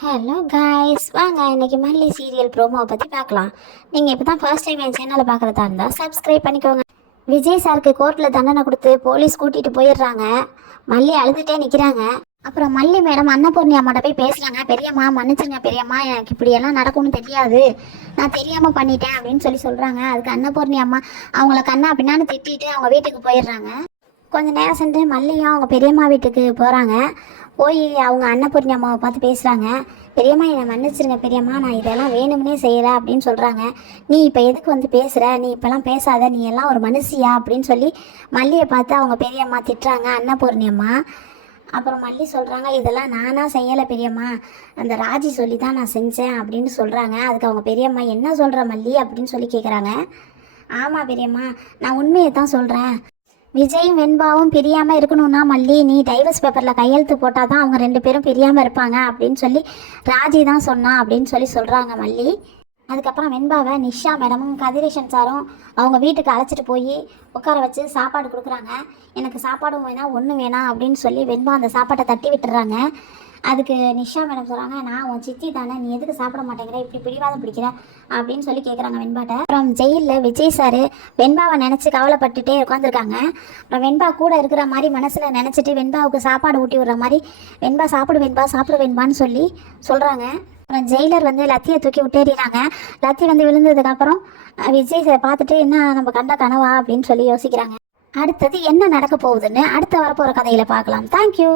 Hello guys வாங்க இன்னைக்கு மல்லி சீரியல் ப்ரோமோவை பற்றி பார்க்கலாம். நீங்கள் இப்போ தான் ஃபர்ஸ்ட் டைம் என் சேனலில் பார்க்குறதா இருந்தால் சப்ஸ்கிரைப் பண்ணிக்கோங்க. விஜய் சாருக்கு கோர்ட்டில் தண்டனை கொடுத்து போலீஸ் கூட்டிகிட்டு போயிடுறாங்க. மல்லி அழுதுகிட்டே நிற்கிறாங்க அப்புறம் மல்லி மேடம் அன்னபூர்ணி அம்மாட்ட போய் பேசுகிறாங்க பெரியம்மா மன்னிச்சிருங்க பெரியம்மா எனக்கு இப்படியெல்லாம் நடக்கும்னு தெரியாது. நான் தெரியாமல் பண்ணிட்டேன் அப்படின்னு சொல்லி சொல்கிறாங்க அதுக்கு அன்னபூர்ணி அம்மா அவங்கள கண்ணா பின்னான்னு திட்டிட்டு அவங்க வீட்டுக்கு போயிடுறாங்க. கொஞ்ச நேரம் சென்று மல்லியும் அவங்க பெரியம்மா வீட்டுக்கு போகிறாங்க போய் அவங்க அன்னபூர்ணி அம்மாவை பார்த்து பேசுகிறாங்க பெரியம்மா என்னை மன்னிச்சிருங்க பெரியம்மா. நான் இதெல்லாம் வேணும்னே செய்யலை அப்படின்னு சொல்கிறாங்க நீ இப்போ எதுக்கு வந்து பேசுகிற நீ இப்போல்லாம் பேசாத. நீ எல்லாம் ஒரு மனுஷியா? அப்படின்னு சொல்லி மல்லியை பார்த்து அவங்க பெரியம்மா திட்டுறாங்க. அன்னபூர்ணி அம்மா. அப்புறம் மல்லி சொல்கிறாங்க இதெல்லாம் நானாக செய்யலை பெரியம்மா. அந்த ராஜி சொல்லி தான் நான் செஞ்சேன் அப்படின்னு சொல்கிறாங்க அதுக்கு அவங்க பெரியம்மா என்ன சொல்கிற மல்லி? அப்படின்னு சொல்லி கேட்குறாங்க ஆமாம் பெரியம்மா நான் உண்மையை தான் சொல்கிறேன் விஜயும் வெண்பாவும் பிரியாமல் இருக்கணும்னா மல்லி நீ டைவர்ஸ் பேப்பரில் கையெழுத்து போட்டால் தான் அவங்க ரெண்டு பேரும் பிரியாமல் இருப்பாங்க அப்படின்னு சொல்லி ராஜி தான் சொன்னா அப்படின்னு சொல்லி சொல்கிறாங்க மல்லி. அதுக்கப்புறம் வெண்பாவை நிஷா மேடமும் கதிரேஷன் சாரும் அவங்க வீட்டுக்கு அழைச்சிட்டு போய் உட்கார வச்சு சாப்பாடு கொடுக்குறாங்க. எனக்கு சாப்பாடும் வேணாம் ஒன்றும் வேணாம் அப்படின்னு சொல்லி வெண்பா அந்த சாப்பாட்டை தட்டி விட்டுறாங்க. அதுக்கு நிஷா மேடம் சொல்கிறாங்க நான் உன் சித்தி தானே நீ எதுக்கு சாப்பிட மாட்டேங்கிற? இப்படி பிடிவாதம் பிடிக்கிற? அப்படின்னு சொல்லி கேட்குறாங்க வெண்பாட்ட. அப்புறம் ஜெயிலில் விஜய் சார் வெண்பாவை நினச்சி கவலைப்பட்டுட்டே உட்காந்துருக்காங்க அப்புறம் வெண்பா கூட இருக்கிற மாதிரி மனசில் நினச்சிட்டு வெண்பாவுக்கு சாப்பாடு ஊட்டி விடுற மாதிரி வெண்பா சாப்பிடு வெண்பா சாப்பிடு வெண்பான்னு சொல்லி சொல்கிறாங்க அப்புறம் ஜெயிலர் வந்து லத்தியை தூக்கி விட்டேறிறாங்க லத்தி வந்து விழுந்ததுக்கப்புறம் விஜய் சார் பார்த்துட்டு என்ன நம்ம கண்ட கனவா? அப்படின்னு சொல்லி யோசிக்கிறாங்க. அடுத்தது என்ன நடக்க போகுதுன்னு அடுத்த வரப்போகிற கதையில் பார்க்கலாம். தேங்க்யூ